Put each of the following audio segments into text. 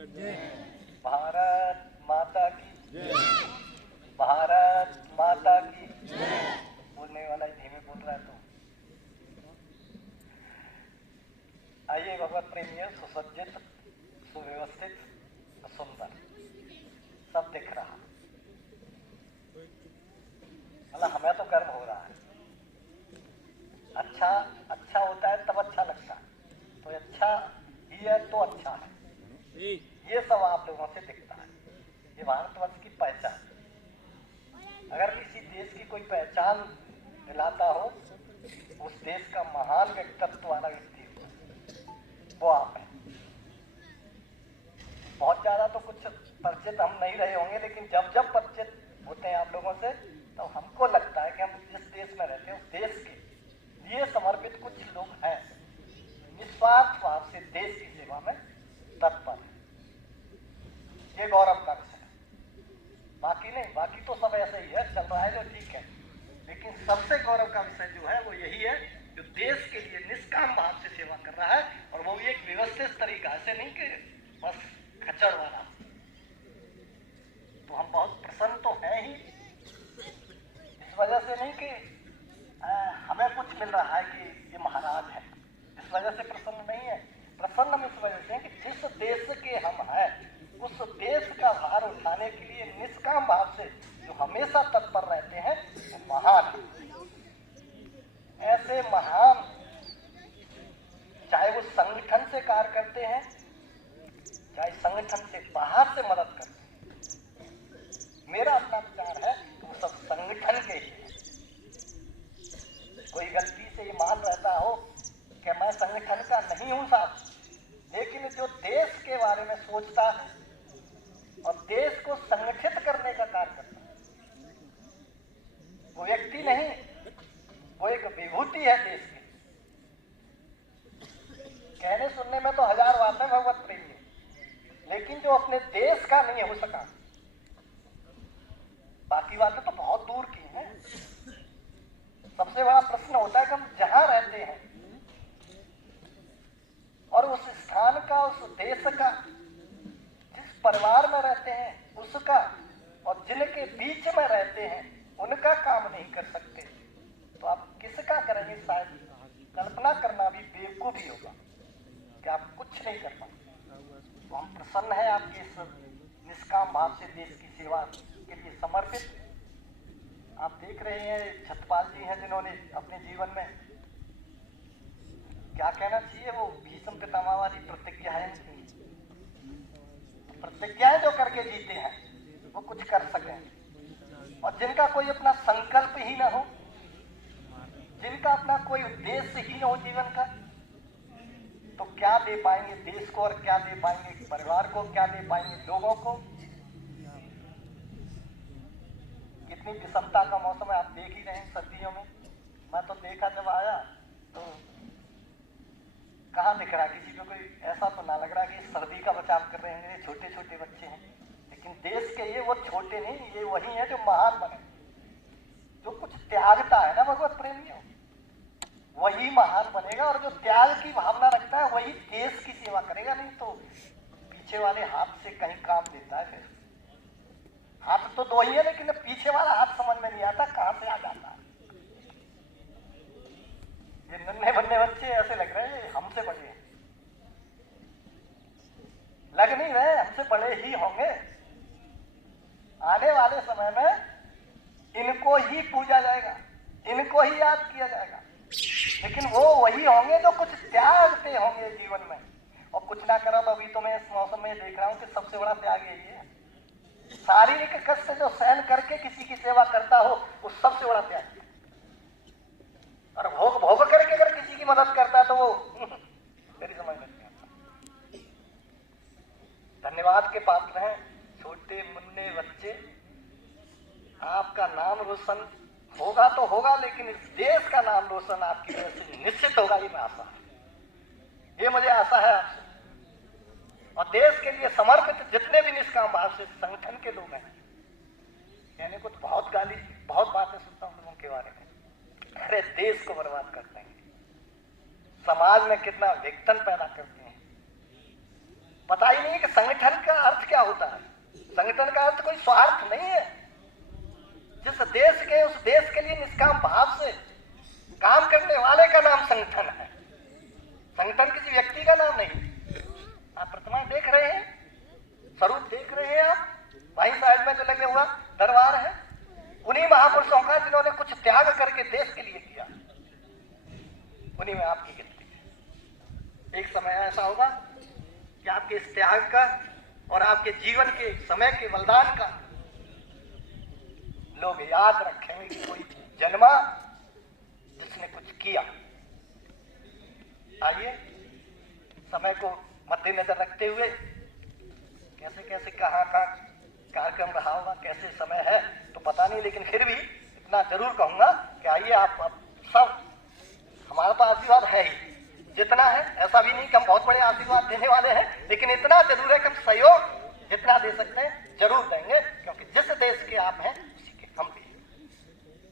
भारत माता की, भारत माता की। बोलने वाला धीमे बोल रहा है तो आइए भगवत प्रेमियों, सुसज्जित, सुव्यवस्थित, सुंदर, सब दिख रहा। मतलब हमें तो गर्व हो रहा है। अच्छा अच्छा होता है तब अच्छा लगता है, तो अच्छा ही है तो अच्छा है। ये सब आप लोगों से दिखता है। ये भारतवर्ष की पहचान। अगर किसी देश की कोई पहचान दिलाता हो, उस देश का महान व्यक्तित्व वाला व्यक्ति वो आप हैं। बहुत ज्यादा तो कुछ परिचित हम नहीं रहे होंगे, लेकिन जब जब परिचित होते हैं आप लोगों से, तो हमको लगता है कि हम जिस देश में रहते हैं उस देश के लिए समर्पित कुछ लोग हैं, निस्वार्थ भाव से देश की सेवा में तत्पर है। ये गौरव का विषय है। बाकी नहीं, बाकी तो सब ऐसे ही है, चल रहा है जो ठीक है। लेकिन सबसे गौरव का विषय जो है वो यही है, जो देश के लिए निष्काम भाव से सेवा कर रहा है, और वो भी एक व्यवस्थित तरीका, ऐसे नहीं कि बस खच्चड़ वाला। तो हम बहुत प्रसन्न तो हैं ही, इस वजह से नहीं कि हमें कुछ मिल रहा है कि ये महाराज है, इस वजह से प्रसन्न नहीं है। प्रसन्न हम इस वजह से कि जिस देश के हम हैं, उस देश का भार उठाने के लिए निष्काम भाव से जो हमेशा तत्पर रहते हैं, वो महान है। ऐसे महान, चाहे वो संगठन से कार्य करते हैं, चाहे संगठन से बाहर से मदद करते हैं, मेरा अपना विचार है वो सब संगठन के ही है। कोई गलती से ये मान रहता हो कि मैं संगठन का नहीं हूं साहब, लेकिन जो देश के बारे में सोचता है और देश को संगठित करने का कार्य करता है, वो व्यक्ति नहीं, वो एक विभूति है देश की। कहने सुनने में तो हजार बात है भगवत प्रेमी, लेकिन जो अपने देश का नहीं हो सका, बाकी बातें तो बहुत दूर की हैं। सबसे बड़ा प्रश्न होता है कि हम जहां रहते हैं और उस स्थान का, उस देश का, जिस परिवार में रहते हैं उसका, और जिनके बीच में रहते हैं उनका काम नहीं कर सकते, तो आप किसका करेंगे? शायद कल्पना करना भी बेवकूफी होगा कि आप कुछ नहीं कर पाते। तो हम प्रसन्न हैं आपके इस निष्काम भाव से देश की सेवा के लिए समर्पित। आप देख रहे हैं छत्रपाल जी हैं जिन्होंने अपने जीवन में, क्या कहना चाहिए, वो भीष्म पितामह वाली प्रतिज्ञाएं थी, प्रतिज्ञाएं जो करके जीते हैं वो कुछ कर सके, और जिनका कोई अपना संकल्प ही ना हो, जिनका अपना कोई उद्देश्य ही ना हो जीवन का, तो क्या दे पाएंगे देश को, और क्या दे पाएंगे परिवार को, क्या दे पाएंगे लोगों को। कितनी विषमता का मौसम है, आप देख ही रहे हैं सर्दियों में। मैं तो देखा जब आया तो कहाँ दिख रहा, किसी को कोई ऐसा तो ना लग रहा कि सर्दी का बचाव कर रहे हैं, ये छोटे छोटे बच्चे हैं। लेकिन देश के ये वो छोटे नहीं, ये वही है जो महान बने। जो कुछ त्यागता है ना भगवत प्रेमियों, वही महान बनेगा, और जो त्याग की भावना रखता है वही देश की सेवा करेगा। नहीं तो पीछे वाले हाथ से कहीं काम देता है। फिर हाथ तो दो ही है, लेकिन पीछे वाला हाथ समझ में नहीं आता कहां से आ जाता है। ये नन्हे बन्ने बच्चे ऐसे लग रहे हैं हमसे बड़े हैं, लग नहीं रहे, हमसे बड़े ही होंगे। आने वाले समय में इनको ही पूजा जाएगा, इनको ही याद किया जाएगा, लेकिन वो वही होंगे जो कुछ त्यागते होंगे जीवन में। और कुछ ना करो तो अभी तो मैं इस मौसम में देख रहा हूं कि सबसे बड़ा त्याग यही है। शारीरिक कष्ट जो सहन करके किसी की सेवा करता हो, वो सबसे बड़ा त्याग है। और भोग भोग करके अगर किसी की मदद करता है तो वो मेरी समझ में नहीं आता। धन्यवाद के पात्र हैं छोटे मुन्ने बच्चे। आपका नाम रोशन होगा तो होगा, लेकिन इस देश का नाम रोशन आपकी वजह से निश्चित होगा, ये मैं आशा है, ये मुझे आशा है आपसे। और देश के लिए समर्पित जितने भी निष्काम भाव से संगठन के लोग हैं, कहने को तो बहुत गाली, बहुत बातें सुनता हूं लोगों के बारे में, अरे देश को बर्बाद करते हैं, समाज में कितना विघटन पैदा करते हैं, पता ही नहीं है कि संगठन का अर्थ क्या होता है। संगठन का अर्थ कोई स्वार्थ नहीं है। जिस देश के उस देश के लिए निष्काम भाव से काम करने वाले का नाम संगठन है। संगठन किसी व्यक्ति का नाम नहीं। आप प्रतिमा देख रहे हैं, स्वरूप देख रहे हैं आप, वहीं साइड में जो लगे हुआ दरबार है, उन्हीं महापुरुषों का जिन्होंने कुछ त्याग करके देश के लिए किया, उन्हीं में आपकी गिनती है। एक समय ऐसा होगा कि आपके इस त्याग का और आपके जीवन के समय के बलिदान का लोग याद रखेंगे कि कोई जन्मा जिसने कुछ किया। आइए समय को मद्देनजर रखते हुए, कैसे कैसे कहाँ कार्यक्रम रहा होगा, कैसे समय है तो पता नहीं, लेकिन फिर भी इतना जरूर कहूंगा कि आइए आप सब, हमारा तो आशीर्वाद है ही जितना है, ऐसा भी नहीं कि हम बहुत बड़े आशीर्वाद देने वाले हैं, लेकिन इतना जरूर है कि हम सहयोग जितना दे सकते हैं जरूर देंगे, क्योंकि जिस देश के आप हैं उसी के हम भी।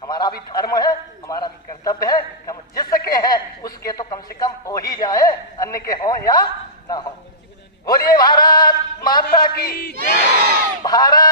हमारा भी धर्म है, हमारा भी कर्तव्य है कि हम जिसके हैं उसके तो कम से कम हो ही जाए, अन्य के हो या ना हो। बोलिए भारत माता की, भारत